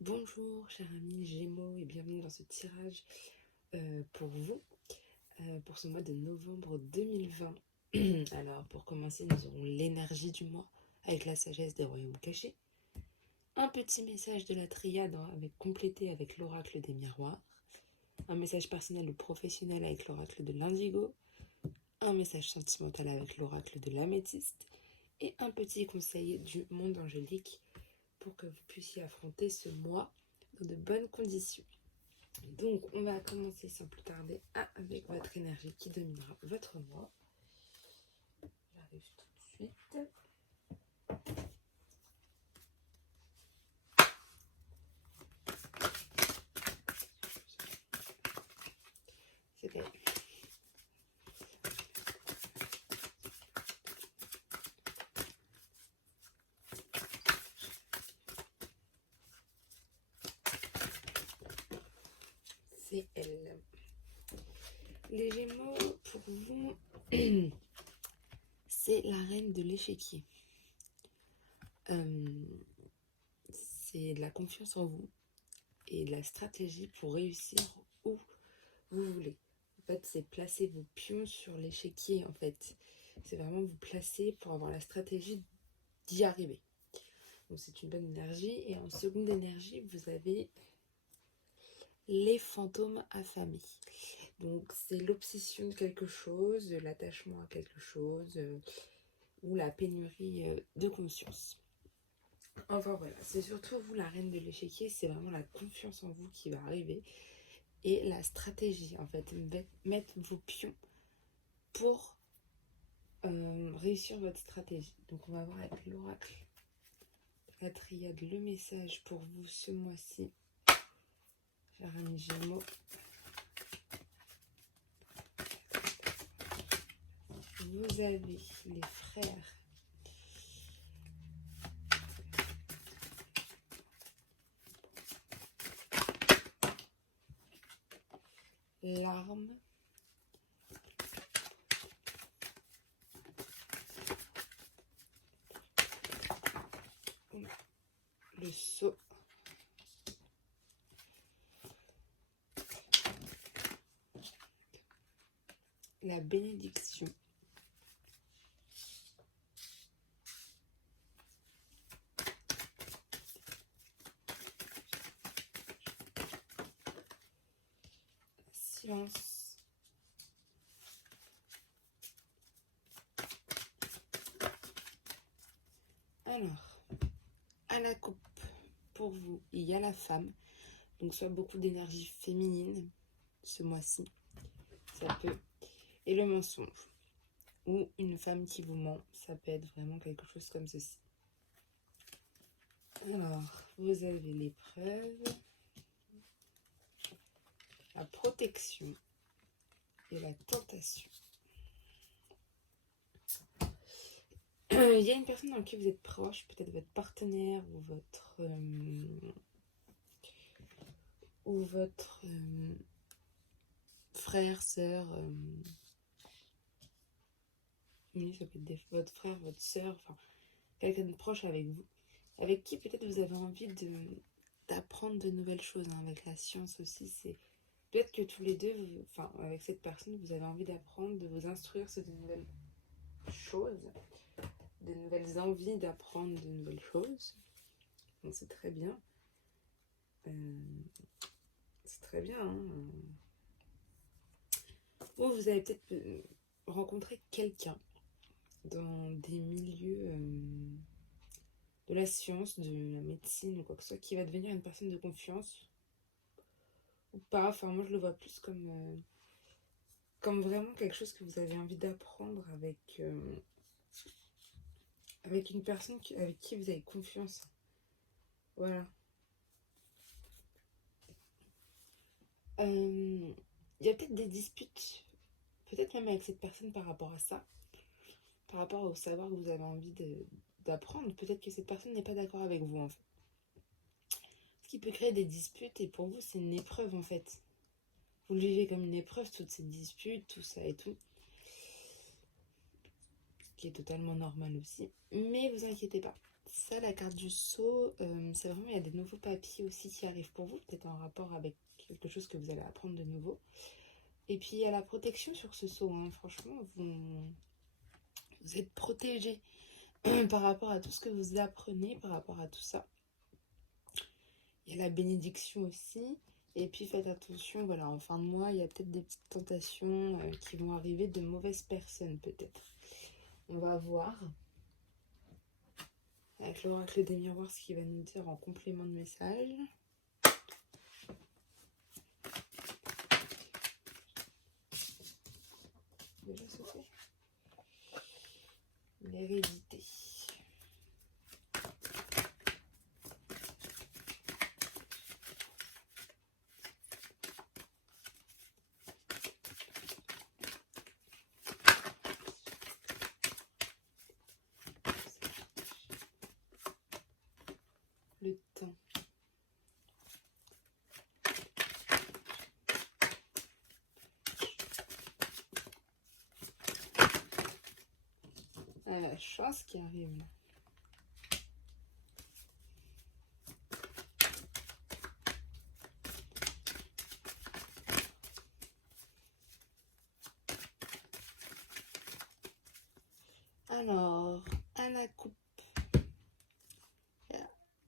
Bonjour chers amis Gémeaux et bienvenue dans ce tirage pour vous, pour ce mois de novembre 2020. Alors pour commencer, nous aurons l'énergie du mois avec la sagesse des royaumes cachés. Un petit message de la triade complété avec l'oracle des miroirs. Un message personnel ou professionnel avec l'oracle de l'indigo. Un message sentimental avec l'oracle de l'améthyste. Et un petit conseil du monde angélique pour que vous puissiez affronter ce mois dans de bonnes conditions. Donc, on va commencer sans plus tarder avec votre énergie qui dominera votre mois. J'arrive tout de suite. C'est elle. C'est elle. Les Gémeaux, pour vous, c'est la reine de l'échiquier. C'est de la confiance en vous et de la stratégie pour réussir où vous voulez. En fait, c'est placer vos pions sur l'échiquier, en fait. C'est vraiment vous placer pour avoir la stratégie d'y arriver. Donc c'est une bonne énergie. Et en seconde énergie, vous avez les fantômes affamés. Donc c'est l'obsession de quelque chose, l'attachement à quelque chose, ou la pénurie de conscience. Enfin voilà, c'est surtout vous la reine de l'échiquier, c'est vraiment la confiance en vous qui va arriver. Et la stratégie, en fait, mettre vos pions pour réussir votre stratégie. Donc on va voir avec l'oracle, la triade, le message pour vous ce mois-ci. Cher ami Gémeaux. Vous avez les frères l'arme, le sceau, la bénédiction, silence, alors, à la coupe, pour vous, il y a la femme, donc soit beaucoup d'énergie féminine ce mois-ci, ça peut, et le mensonge, ou une femme qui vous ment, ça peut être vraiment quelque chose comme ceci. Alors, vous avez l'épreuve, la protection et la tentation. Il y a une personne dans qui vous êtes proche, peut-être votre partenaire ou votre frère, sœur, oui, ça peut être votre frère, votre sœur, enfin quelqu'un de proche avec vous, avec qui peut-être vous avez envie d'apprendre de nouvelles choses, hein. Avec la science aussi, c'est peut-être que tous les deux, avec cette personne, vous avez envie d'apprendre, de vous instruire sur de nouvelles choses, de nouvelles envies d'apprendre de nouvelles choses. Donc c'est très bien. C'est très bien, hein. Ou vous avez peut-être rencontré quelqu'un dans des milieux de la science, de la médecine ou quoi que ce soit, qui va devenir une personne de confiance ou pas. Enfin, moi je le vois plus comme vraiment quelque chose que vous avez envie d'apprendre avec une personne avec qui vous avez confiance. Voilà. Il y a peut-être des disputes, peut-être même avec cette personne par rapport à ça, par rapport au savoir que vous avez envie d'apprendre. Peut-être que cette personne n'est pas d'accord avec vous en fait. Ce qui peut créer des disputes et pour vous c'est une épreuve en fait. Vous le vivez comme une épreuve, toutes ces disputes, tout ça et tout. Ce qui est totalement normal aussi. Mais vous inquiétez pas, Ça, la carte du sceau, c'est vraiment, il y a des nouveaux papiers aussi qui arrivent pour vous, peut-être en rapport avec quelque chose que vous allez apprendre de nouveau. Et puis, il y a la protection sur ce sceau, hein. Franchement, vous êtes protégé par rapport à tout ce que vous apprenez, par rapport à tout ça. Il y a la bénédiction aussi. Et puis, faites attention, voilà, en fin de mois, il y a peut-être des petites tentations qui vont arriver de mauvaises personnes, peut-être. On va voir. Avec l'oracle des miroirs, ce qu'il va nous dire en complément de message. Déjà sauté. L'hérédité. Le temps. Ah, la chance qui arrive là. Alors, à la coupe.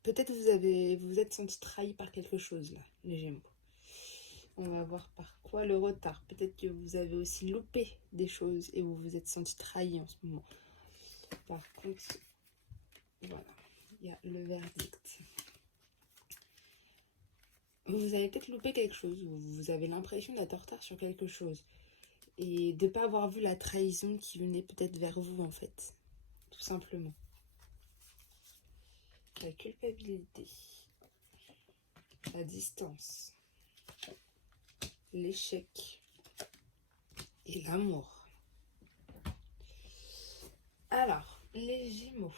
Peut-être vous vous êtes senti trahi par quelque chose là, les Gémeaux. On va voir par quoi le retard. Peut-être que vous avez aussi loupé des choses et vous vous êtes senti trahi en ce moment. Par contre, voilà, il y a le verdict. Vous avez peut-être loupé quelque chose, ou vous avez l'impression d'être en retard sur quelque chose. Et de ne pas avoir vu la trahison qui venait peut-être vers vous en fait. Tout simplement. La culpabilité. La distance. L'échec. Et l'amour. Alors, les Gémeaux.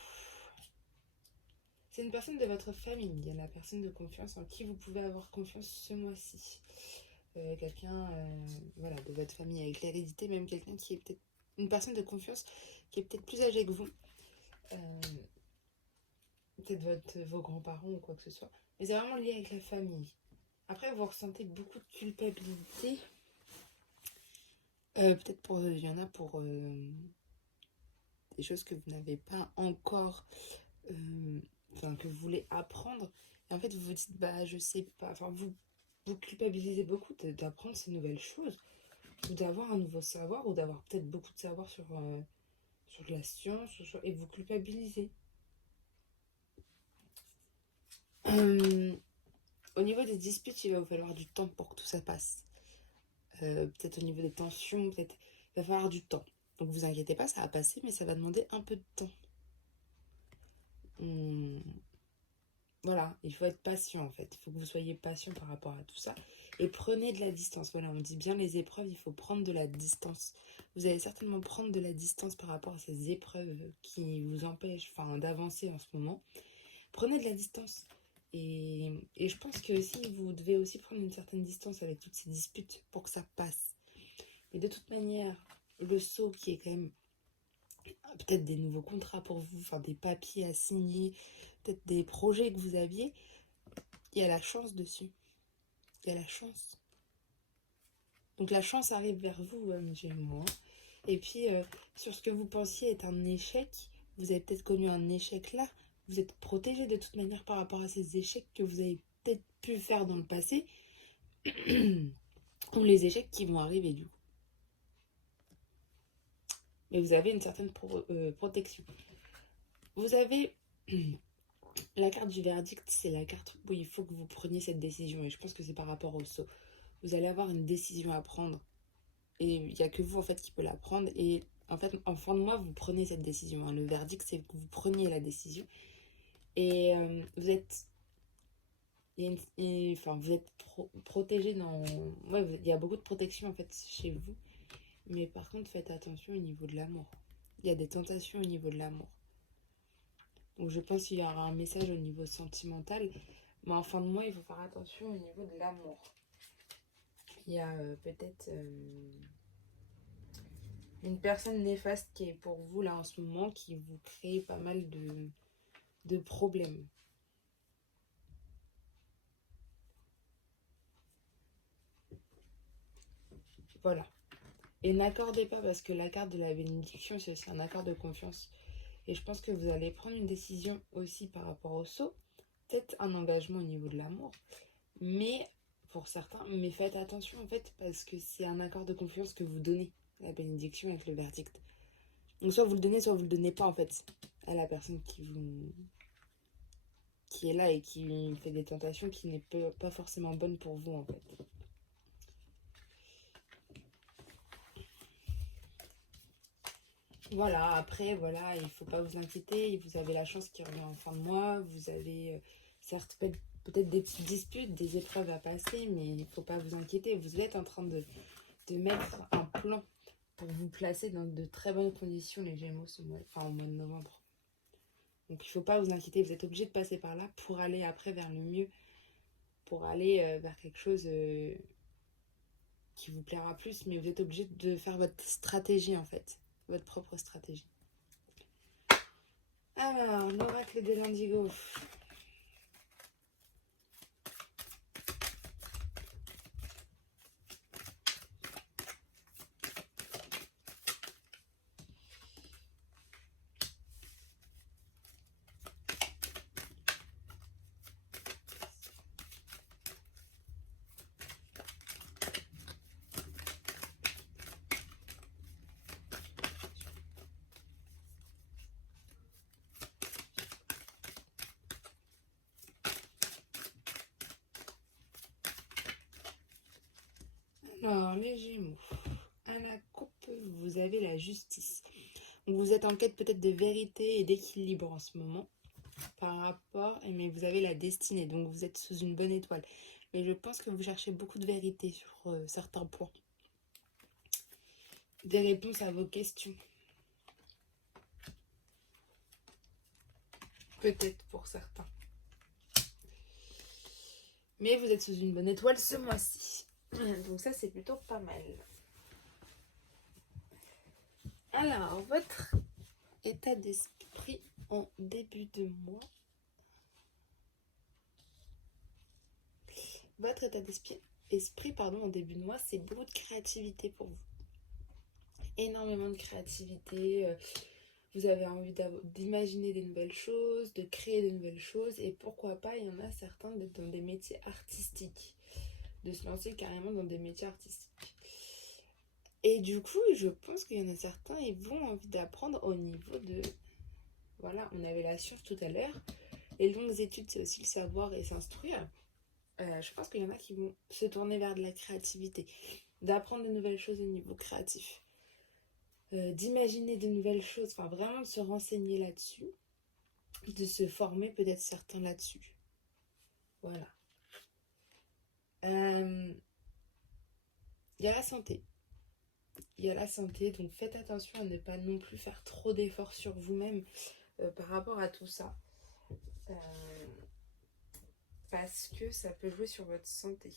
C'est une personne de votre famille. Il y a la personne de confiance en qui vous pouvez avoir confiance ce mois-ci. Quelqu'un voilà, de votre famille avec l'hérédité, même quelqu'un qui est peut-être une personne de confiance qui est peut-être plus âgée que vous. Peut-être vos grands-parents ou quoi que ce soit. Mais c'est vraiment lié avec la famille. Après, vous ressentez beaucoup de culpabilité. Peut-être il y en a pour des choses que vous n'avez pas encore, que vous voulez apprendre. Et en fait, vous vous dites, bah, je sais pas. Enfin, vous culpabilisez beaucoup d'apprendre ces nouvelles choses, ou d'avoir un nouveau savoir, ou d'avoir peut-être beaucoup de savoir sur la science, et vous culpabilisez. Au niveau des disputes, il va vous falloir du temps pour que tout ça passe. Peut-être au niveau des tensions, peut-être il va falloir du temps. Donc vous inquiétez pas, ça va passer, mais ça va demander un peu de temps. Voilà, il faut être patient en fait. Il faut que vous soyez patient par rapport à tout ça. Et prenez de la distance. Voilà, on dit bien les épreuves, il faut prendre de la distance. Vous allez certainement prendre de la distance par rapport à ces épreuves qui vous empêchent d'avancer en ce moment. Prenez de la distance. Et je pense que aussi, vous devez aussi prendre une certaine distance avec toutes ces disputes pour que ça passe. Et de toute manière, le sceau qui est quand même peut-être des nouveaux contrats pour vous, des papiers à signer, peut-être des projets que vous aviez, il y a la chance dessus. Il y a la chance. Donc la chance arrive vers vous, Gémeaux. Et puis, sur ce que vous pensiez être un échec, vous avez peut-être connu un échec là. Vous êtes protégé de toute manière par rapport à ces échecs que vous avez peut-être pu faire dans le passé. Ou les échecs qui vont arriver du coup. Mais vous avez une certaine protection. Vous avez la carte du verdict, c'est la carte où il faut que vous preniez cette décision. Et je pense que c'est par rapport au saut. Vous allez avoir une décision à prendre. Et il n'y a que vous en fait qui peut la prendre. Et en fait, en fin de mois, vous prenez cette décision. Hein. Le verdict, c'est que vous preniez la décision. Et vous êtes... vous êtes protégé dans... Ouais, il y a beaucoup de protection en fait chez vous. Mais par contre, faites attention au niveau de l'amour. Il y a des tentations au niveau de l'amour. Donc je pense qu'il y aura un message au niveau sentimental. Mais en fin de mois, il faut faire attention au niveau de l'amour. Il y a peut-être une personne néfaste qui est pour vous là en ce moment, qui vous crée pas mal de problème. Voilà. Et n'accordez pas, parce que la carte de la bénédiction, c'est aussi un accord de confiance. Et je pense que vous allez prendre une décision aussi par rapport au saut. Peut-être un engagement au niveau de l'amour. Mais, pour certains, mais faites attention en fait, parce que c'est un accord de confiance que vous donnez, la bénédiction avec le verdict. Donc soit vous le donnez, soit vous le donnez pas en fait, à la personne qui est là et qui fait des tentations qui n'est pas forcément bonne pour vous en fait. Voilà, après, voilà, il ne faut pas vous inquiéter. Vous avez la chance qui revient en fin de mois. Vous avez certes peut-être des petites disputes, des épreuves à passer, mais il ne faut pas vous inquiéter. Vous êtes en train de mettre un plan pour vous placer dans de très bonnes conditions, les Gémeaux, au mois de novembre. Donc il ne faut pas vous inquiéter. Vous êtes obligé de passer par là pour aller après vers le mieux, pour aller vers quelque chose qui vous plaira plus. Mais vous êtes obligé de faire votre stratégie, en fait, votre propre stratégie. Alors, l'oracle de l'Indigo. Alors, les Gémeaux. À la coupe, vous avez la justice. Donc, vous êtes en quête peut-être de vérité et d'équilibre en ce moment. Par rapport, mais vous avez la destinée. Donc, vous êtes sous une bonne étoile. Mais je pense que vous cherchez beaucoup de vérité sur certains points. Des réponses à vos questions. Peut-être pour certains. Mais vous êtes sous une bonne étoile ce mois-ci. Donc ça, c'est plutôt pas mal. Alors, votre état d'esprit en début de mois. Votre état d'esprit en début de mois, c'est beaucoup de créativité pour vous. Énormément de créativité. Vous avez envie d'imaginer des nouvelles choses, de créer de nouvelles choses. Et pourquoi pas, il y en a certains dans des métiers artistiques. De se lancer carrément dans des métiers artistiques. Et du coup, je pense qu'il y en a certains, ils vont envie d'apprendre au niveau de... Voilà, on avait la science tout à l'heure. Les longues études, c'est aussi le savoir et s'instruire. Je pense qu'il y en a qui vont se tourner vers de la créativité, d'apprendre de nouvelles choses au niveau créatif, d'imaginer de nouvelles choses, enfin vraiment de se renseigner là-dessus, de se former peut-être certains là-dessus. Voilà. Il y a la santé. Il y a la santé, donc faites attention à ne pas non plus faire trop d'efforts sur vous-même par rapport à tout ça. Parce que ça peut jouer sur votre santé.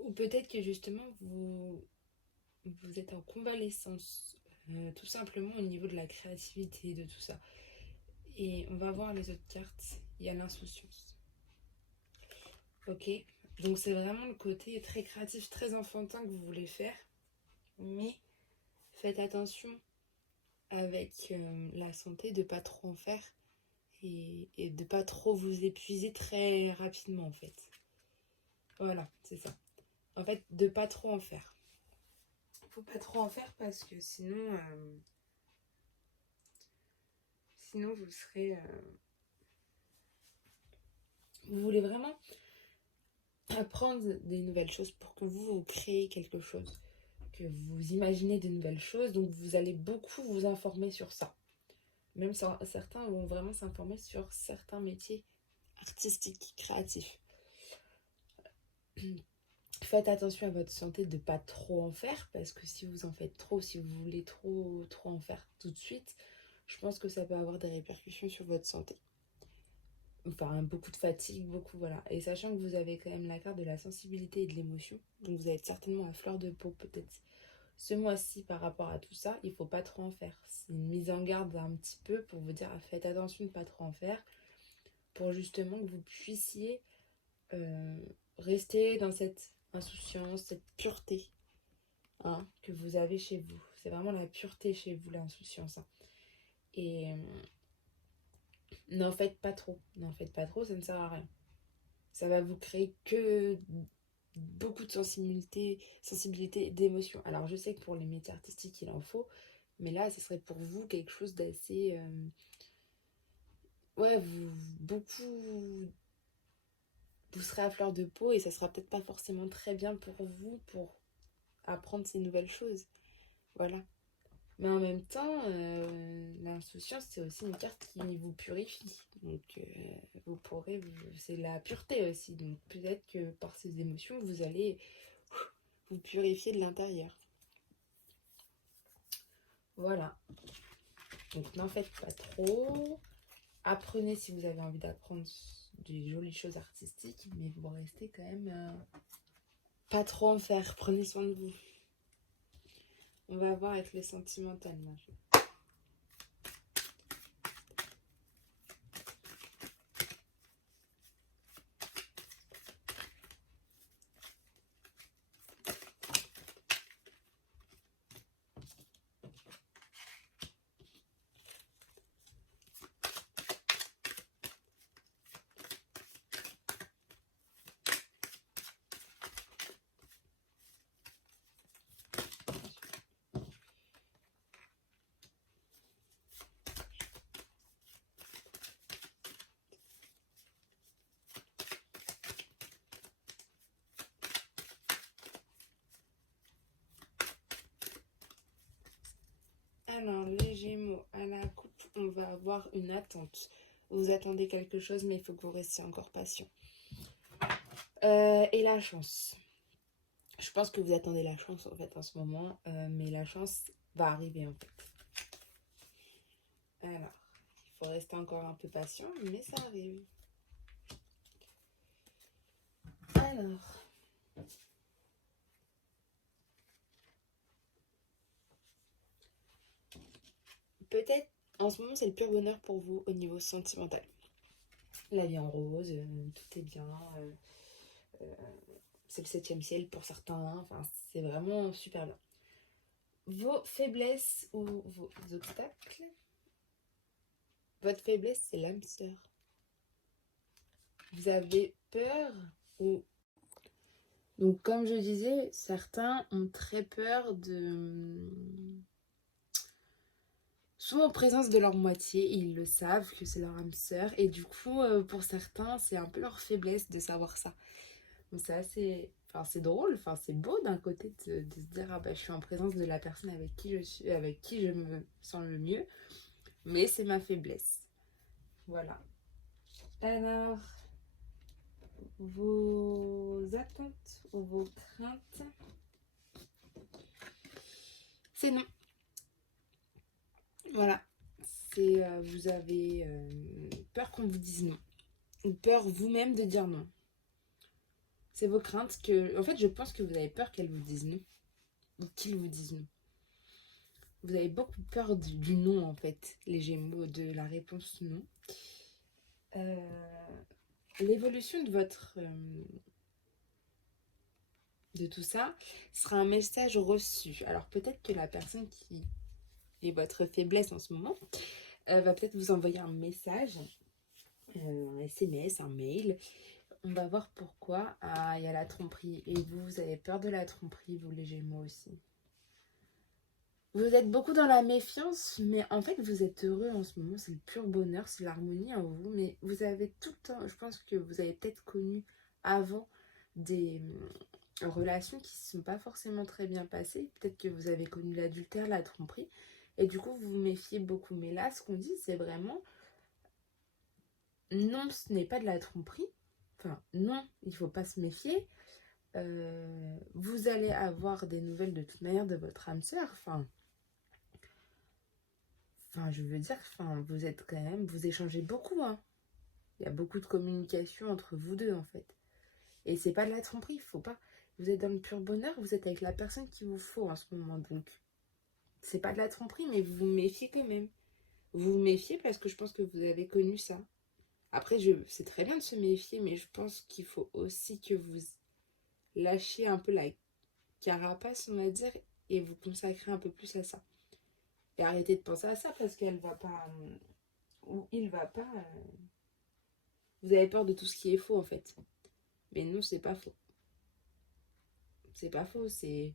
Ou peut-être que justement vous êtes en convalescence, tout simplement au niveau de la créativité, de tout ça. Et on va voir les autres cartes. Il y a l'insouciance. Ok, donc c'est vraiment le côté très créatif, très enfantin que vous voulez faire. Mais faites attention avec la santé de ne pas trop en faire et de ne pas trop vous épuiser très rapidement en fait. Voilà, c'est ça. En fait, de ne pas trop en faire. Faut pas trop en faire parce que sinon vous serez... Vous voulez vraiment apprendre des nouvelles choses pour que vous créez quelque chose, que vous imaginez de nouvelles choses, donc vous allez beaucoup vous informer sur ça. Même certains vont vraiment s'informer sur certains métiers artistiques, créatifs. Faites attention à votre santé de ne pas trop en faire, parce que si vous en faites trop, si vous voulez trop en faire tout de suite, je pense que ça peut avoir des répercussions sur votre santé. Enfin, beaucoup de fatigue, beaucoup, voilà. Et sachant que vous avez quand même la carte de la sensibilité et de l'émotion, donc vous allez être certainement à fleur de peau, peut-être ce mois-ci par rapport à tout ça, il ne faut pas trop en faire. C'est une mise en garde un petit peu pour vous dire faites attention de ne pas trop en faire, pour justement que vous puissiez euh, rester dans cette insouciance, cette pureté, hein, que vous avez chez vous. C'est vraiment la pureté chez vous, l'insouciance, hein. Et n'en faites pas trop. N'en faites pas trop, ça ne sert à rien. Ça va vous créer que beaucoup de sensibilité d'émotion. Alors je sais que pour les métiers artistiques il en faut, mais là ce serait pour vous quelque chose d'assez ouais, vous serez à fleur de peau et ça sera peut-être pas forcément très bien pour vous pour apprendre ces nouvelles choses. Voilà. Mais en même temps, l'insouciance, c'est aussi une carte qui vous purifie. Donc, c'est la pureté aussi. Donc, peut-être que par ces émotions, vous allez vous purifier de l'intérieur. Voilà. Donc, n'en faites pas trop. Apprenez si vous avez envie d'apprendre des jolies choses artistiques, mais vous restez quand même pas trop en faire. Prenez soin de vous. On va voir avec le sentimental maintenant. Alors, les Gémeaux, à la coupe, on va avoir une attente. Vous attendez quelque chose, mais il faut que vous restiez encore patient. Et la chance. Je pense que vous attendez la chance en fait en ce moment, mais la chance va arriver en fait. Alors, il faut rester encore un peu patient, mais ça arrive. Alors, peut-être en ce moment c'est le pur bonheur pour vous au niveau sentimental. La vie en rose, tout est bien. Euh, c'est le 7e ciel pour certains. Enfin, c'est vraiment super bien. Vos faiblesses ou vos obstacles. Votre faiblesse, c'est l'âme sœur. Vous avez peur ou... Donc, comme je disais, certains ont très peur de... Souvent en présence de leur moitié, ils le savent que c'est leur âme sœur. Et du coup, pour certains, c'est un peu leur faiblesse de savoir ça. Donc, c'est assez... Enfin, c'est drôle, enfin, c'est beau d'un côté de se dire, ah bah, je suis en présence de la personne avec qui je me sens le mieux. Mais c'est ma faiblesse. Voilà. Alors, vos attentes ou vos craintes, c'est non. Voilà. C'est vous avez peur qu'on vous dise non. Ou peur vous-même de dire non. C'est vos craintes que... En fait, je pense que vous avez peur qu'elles vous disent non. Ou qu'ils vous disent non. Vous avez beaucoup peur du non, en fait. Les Gémeaux, de la réponse non. L'évolution de votre... de tout ça sera un message reçu. Alors peut-être que la personne qui est votre faiblesse en ce moment va peut-être vous envoyer un message, un SMS, un mail. On va voir pourquoi. Ah, il y a la tromperie. Et vous avez peur de la tromperie, vous les Gémeaux aussi. Vous êtes beaucoup dans la méfiance, mais en fait vous êtes heureux en ce moment. C'est le pur bonheur, c'est l'harmonie en vous. Mais vous avez tout le temps, je pense que vous avez peut-être connu avant des relations qui ne se sont pas forcément très bien passées. Peut-être que vous avez connu l'adultère, la tromperie. Et du coup, vous vous méfiez beaucoup. Mais là, ce qu'on dit, c'est vraiment... Non, ce n'est pas de la tromperie. Enfin, non, il ne faut pas se méfier. Vous allez avoir des nouvelles de toute manière de votre âme sœur. Enfin, je veux dire, vous êtes quand même... Vous échangez beaucoup, hein. Il y a beaucoup de communication entre vous deux, en fait. Et c'est pas de la tromperie, faut pas... vous êtes dans le pur bonheur, vous êtes avec la personne qu'il vous faut en ce moment. Donc, c'est pas de la tromperie, mais vous vous méfiez quand même. Vous vous méfiez parce que je pense que vous avez connu ça. Après, c'est très bien de se méfier, mais je pense qu'il faut aussi que vous lâchiez un peu la carapace, on va dire, et vous consacrez un peu plus à ça. Et arrêtez de penser à ça parce qu'elle va pas, ou il va pas. Vous avez peur de tout ce qui est faux en fait. Mais non, c'est pas faux. C'est pas faux, c'est.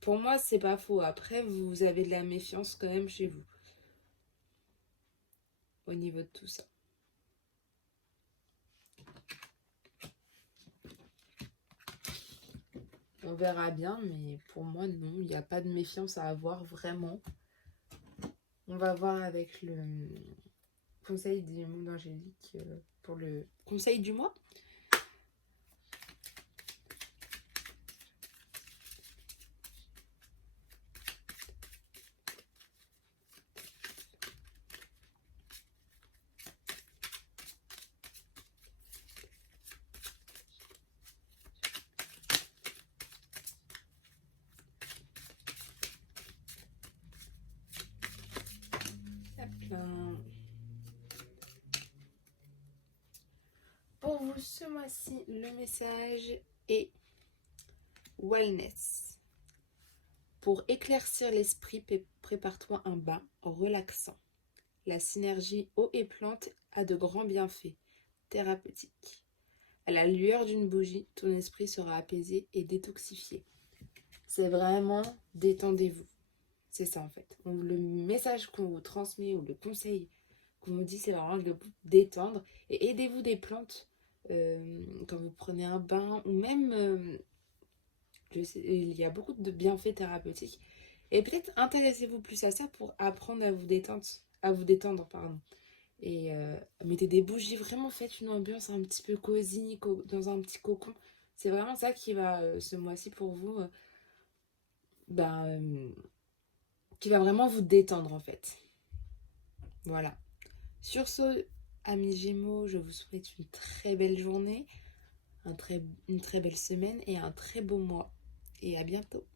Pour moi, c'est pas faux. Après, vous avez de la méfiance quand même chez vous. Au niveau de tout ça. On verra bien, mais pour moi, non, il n'y a pas de méfiance à avoir vraiment. On va voir avec le conseil du monde angélique pour le conseil du mois. Hop là. Pour vous, ce mois-ci, le message est wellness. Pour éclaircir l'esprit, prépare-toi un bain relaxant. La synergie eau et plante a de grands bienfaits thérapeutiques. À la lueur d'une bougie, ton esprit sera apaisé et détoxifié. C'est vraiment détendez-vous. C'est ça en fait. Le message qu'on vous transmet ou le conseil qu'on vous dit, c'est vraiment de vous détendre et aidez-vous des plantes quand vous prenez un bain ou même, je sais, il y a beaucoup de bienfaits thérapeutiques. Et peut-être intéressez-vous plus à ça pour apprendre à vous détendre, pardon. Et mettez des bougies, vraiment faites une ambiance un petit peu cosy, dans un petit cocon. C'est vraiment ça qui va, ce mois-ci pour vous, ben, qui va vraiment vous détendre en fait. Voilà. Sur ce, amis Gémeaux, je vous souhaite une très belle journée, une très belle semaine et un très beau mois. Et à bientôt.